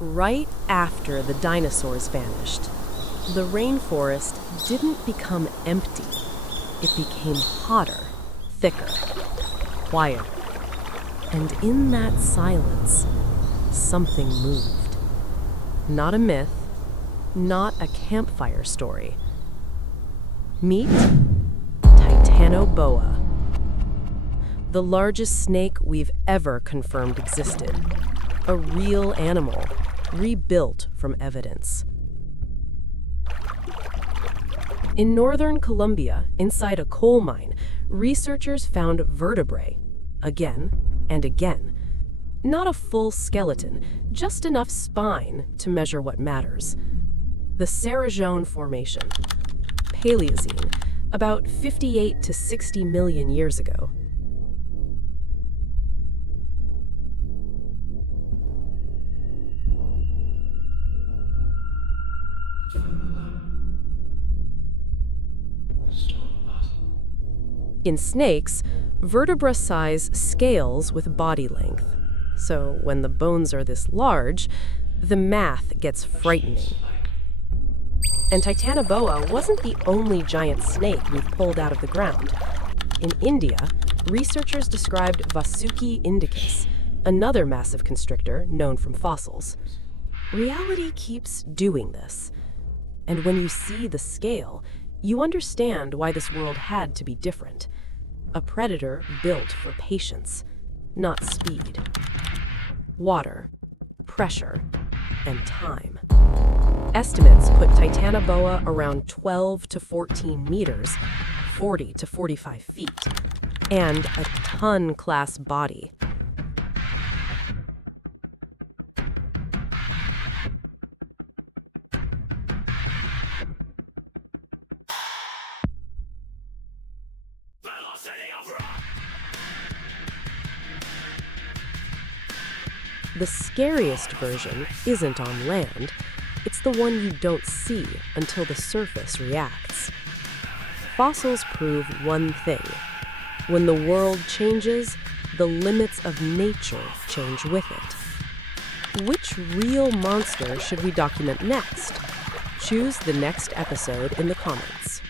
right after the dinosaurs vanished, the rainforest didn't become empty. It became hotter, thicker, quieter. And in that silence, something moved. Not a myth, not a campfire story. Meet Titanoboa, the largest snake we've ever confirmed existed. A real animal, rebuilt from evidence. In northern Colombia, inside a coal mine, researchers found vertebrae, again and again. Not a full skeleton, just enough spine to measure what matters. The Cerrejón formation, Paleocene, about 58 to 60 million years ago. In snakes, vertebra size scales with body length. So when the bones are this large, the math gets frightening. And Titanoboa wasn't the only giant snake we've pulled out of the ground. In India, researchers described Vasuki indicus, another massive constrictor known from fossils. Reality keeps doing this. And when you see the scale, you understand why this world had to be different. A predator built for patience, not speed. Water, pressure, and time. Estimates put Titanoboa around 12 to 14 meters, 40 to 45 feet, and a ton-class body. The scariest version isn't on land. It's the one you don't see until the surface reacts. Fossils prove one thing. When the world changes, the limits of nature change with it. Which real monster should we document next? Choose the next episode in the comments.